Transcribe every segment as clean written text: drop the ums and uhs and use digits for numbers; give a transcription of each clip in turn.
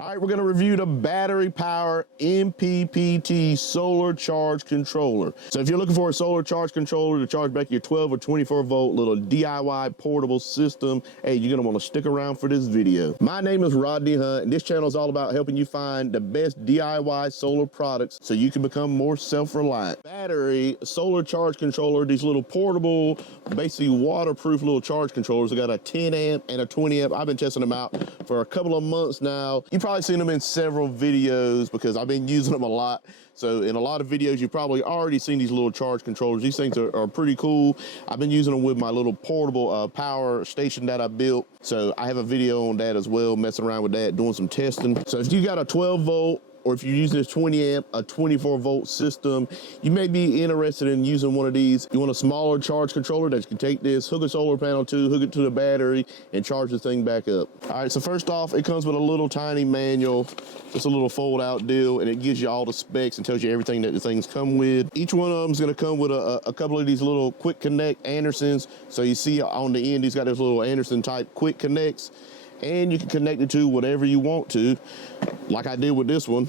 All right, we're gonna review the battery power MPPT solar charge controller. So if you're looking for a solar charge controller to charge back your 12 or 24 volt little DIY portable system, hey, you're gonna wanna stick around for this video. My name is Rodney Hunt, and this channel is all about helping you find the best DIY solar products so you can become more self-reliant. Battery solar charge controller, these little portable, basically waterproof little charge controllers. They got a 10 amp and a 20 amp. I've been testing them out for a couple of months now. You've probably seen them in several videos because I've been using them a lot. So in a lot of videos, you've probably already seen these little charge controllers. These things are pretty cool. I've been using them with my little portable power station that I built. So I have a video on that as well, messing around with that, doing some testing. So if you got a 12 volt, or if you're using this 20 amp, a 24 volt system, you may be interested in using one of these. You want a smaller charge controller that you can take this, hook a solar panel to, hook it to the battery, and charge the thing back up. All right, so first off, it comes with a little tiny manual. It's a little fold out deal, and it gives you all the specs and tells you everything that the things come with. Each one of them is gonna come with a couple of these little quick connect Andersons. So you see on the end, he's got this little Anderson type quick connects, and you can connect it to whatever you want to. Like I did with this one,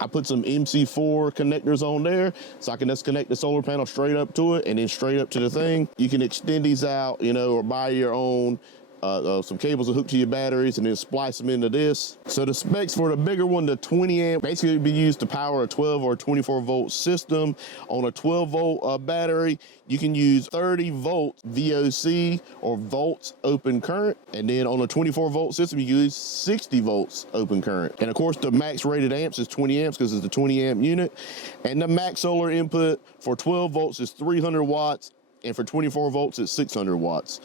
I put some MC4 connectors on there so I can just connect the solar panel straight up to it and then straight up to the thing. You can extend these out, you know, or buy your own. Some cables to hook to your batteries and then splice them into this. So the specs for the bigger one, the 20 amp, basically be used to power a 12 or 24 volt system. On a 12 volt battery, you can use 30 volts VOC or volts open current. And then on a 24 volt system, you use 60 volts open current. And of course, the max rated amps is 20 amps because it's the 20 amp unit. And the max solar input for 12 volts is 300 watts. And for 24 volts, it's 600 watts.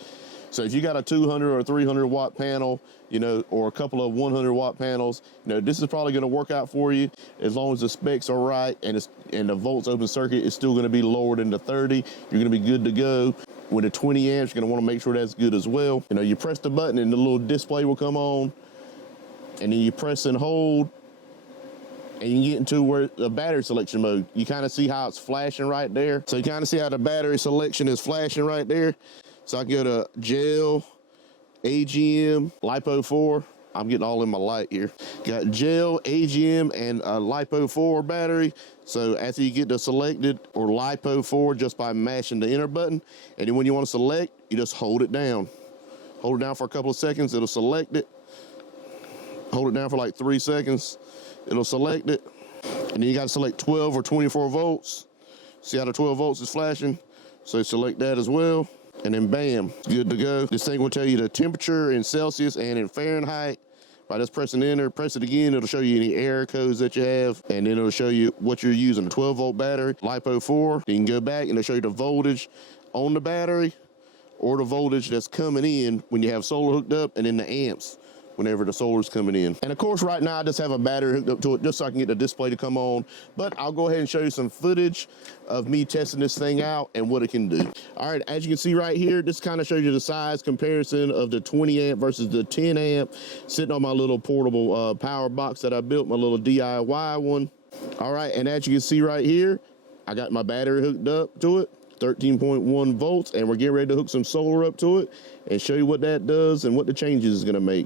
So if you got a 200 or 300 watt panel, you know, or a couple of 100 watt panels, you know, this is probably going to work out for you as long as the specs are right and the volts open circuit is still going to be lower than the 30. You're going to be good to go. With the 20 amps, you're going to want to make sure that's good as well. You know, you press the button and the little display will come on, and then you press and hold, and you get into where the battery selection mode. You kind of see how it's flashing right there. So you kind of see how the battery selection is flashing right there. So I can go to gel, AGM, LiPo 4. I'm getting all in my light here. Got gel, AGM, and a LiPo 4 battery. So after you get the selected or LiPo 4 just by mashing the enter button, and then when you want to select, you just hold it down. Hold it down for a couple of seconds, it'll select it. Hold it down for like 3 seconds, it'll select it. And then you got to select 12 or 24 volts. See how the 12 volts is flashing? So select that as well. And then bam, it's good to go. This thing will tell you the temperature in Celsius and in Fahrenheit. By just pressing enter, press it again, it'll show you any error codes that you have, and then it'll show you what you're using, a 12 volt battery, LiPo 4. You can go back and it'll show you the voltage on the battery or the voltage that's coming in when you have solar hooked up, and then the amps whenever the solar's coming in. And of course, right now I just have a battery hooked up to it just so I can get the display to come on, but I'll go ahead and show you some footage of me testing this thing out and what it can do. All right, as you can see right here, this kind of shows you the size comparison of the 20 amp versus the 10 amp sitting on my little portable power box that I built, my little DIY one. All right, and as you can see right here, I got my battery hooked up to it, 13.1 volts, and we're getting ready to hook some solar up to it and show you what that does and what the changes is gonna make.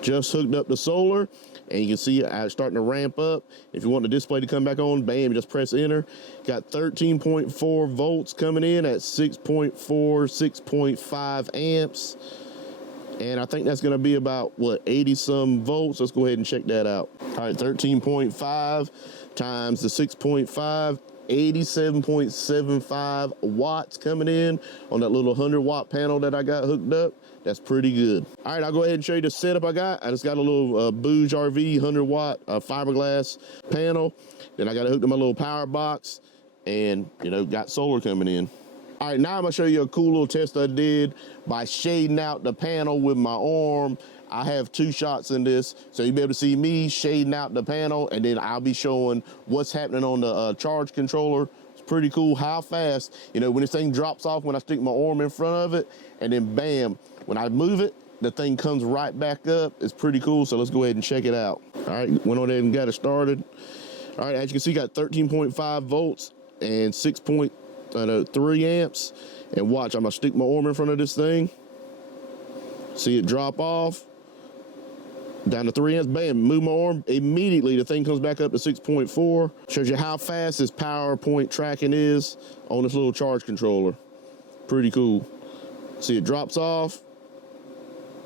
Just hooked up the solar, and you can see it's starting to ramp up. If you want the display to come back on, bam, just press enter. Got 13.4 volts coming in at 6.4, 6.5 amps. And I think that's gonna be about, what, 80 some volts. Let's go ahead and check that out. All right, 13.5 times the 6.5, 87.75 watts coming in on that little 100 watt panel that I got hooked up. That's pretty good. All right, I'll go ahead and show you the setup I got. I just got a little Bouge RV 100 watt fiberglass panel. Then I got it hooked to my little power box, and you know, got solar coming in. All right, now I'm gonna show you a cool little test I did by shading out the panel with my arm. I have 2 shots in this, so you'll be able to see me shading out the panel, and then I'll be showing what's happening on the charge controller. It's pretty cool how fast, you know, when this thing drops off, when I stick my arm in front of it, and then bam, when I move it, the thing comes right back up. It's pretty cool, so let's go ahead and check it out. All right, went on ahead and got it started. All right, as you can see, got 13.5 volts and 6.3 amps. And watch, I'm gonna stick my arm in front of this thing. See it drop off. Down to 3 amps, bam, move my arm, immediately the thing comes back up to 6.4. Shows you how fast this power point tracking is on this little charge controller. Pretty cool. See, it drops off,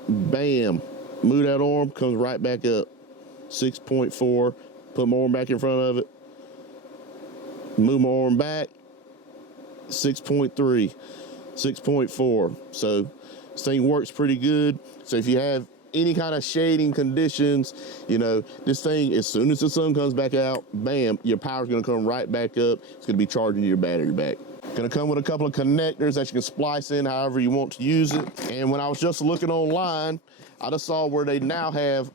bam, move that arm, comes right back up. 6.4, put my arm back in front of it, move my arm back, 6.3, 6.4. So this thing works pretty good. So if you have any kind of shading conditions, you know, this thing, as soon as the sun comes back out, bam, your power's gonna come right back up. It's gonna be charging your battery back. Gonna come with a couple of connectors that you can splice in however you want to use it. And when I was just looking online, I just saw where they now have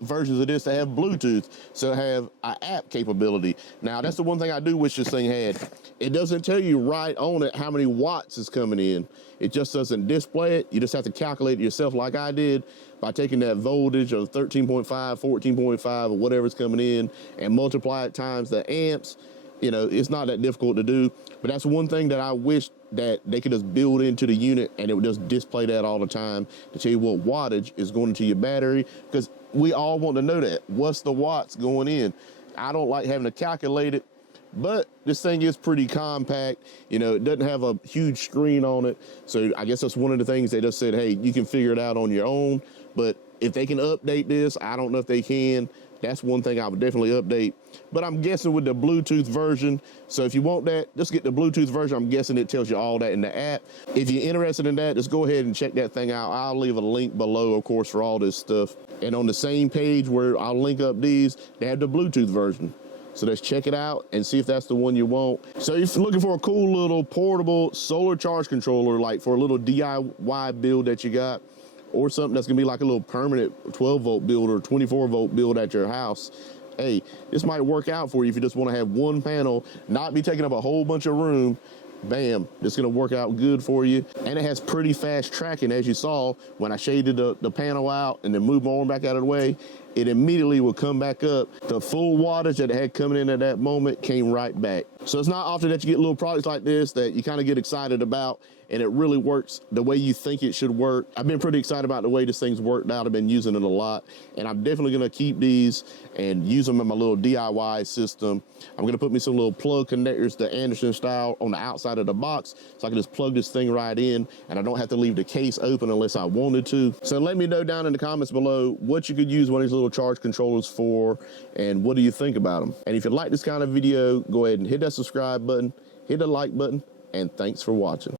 versions of this that have Bluetooth, so have an app capability. Now, that's the one thing I do wish this thing had. It doesn't tell you right on it how many watts is coming in. It just doesn't display it. You just have to calculate it yourself like I did by taking that voltage of 13.5, 14.5, or whatever's coming in and multiply it times the amps. You know, it's not that difficult to do, but that's one thing that I wish that they could just build into the unit and it would just display that all the time to tell you what wattage is going into your battery, because we all want to know that. What's the watts going in? I don't like having to calculate it, but this thing is pretty compact. You know, it doesn't have a huge screen on it. So I guess that's one of the things they just said, hey, you can figure it out on your own. But if they can update this, I don't know if they can. That's one thing I would definitely update. But I'm guessing with the Bluetooth version, so if you want that, just get the Bluetooth version. I'm guessing it tells you all that in the app. If you're interested in that, just go ahead and check that thing out. I'll leave a link below, of course, for all this stuff. And on the same page where I'll link up these, they have the Bluetooth version. So let's check it out and see if that's the one you want. So if you're looking for a cool little portable solar charge controller, like for a little DIY build that you got, or something that's gonna be like a little permanent 12 volt build or 24 volt build at your house, hey, this might work out for you if you just wanna have one panel, not be taking up a whole bunch of room. Bam, it's gonna work out good for you. And it has pretty fast tracking, as you saw when I shaded the panel out and then moved my arm back out of the way. It immediately will come back up. The full wattage that it had coming in at that moment came right back. So it's not often that you get little products like this that you kind of get excited about and it really works the way you think it should work. I've been pretty excited about the way this thing's worked out. I've been using it a lot, and I'm definitely gonna keep these and use them in my little DIY system. I'm gonna put me some little plug connectors, the Anderson style, on the outside of the box, so I can just plug this thing right in, and I don't have to leave the case open unless I wanted to. So let me know down in the comments below what you could use one of these little charge controllers for, and what do you think about them? And if you like this kind of video, go ahead and hit that subscribe button, hit the like button, and thanks for watching.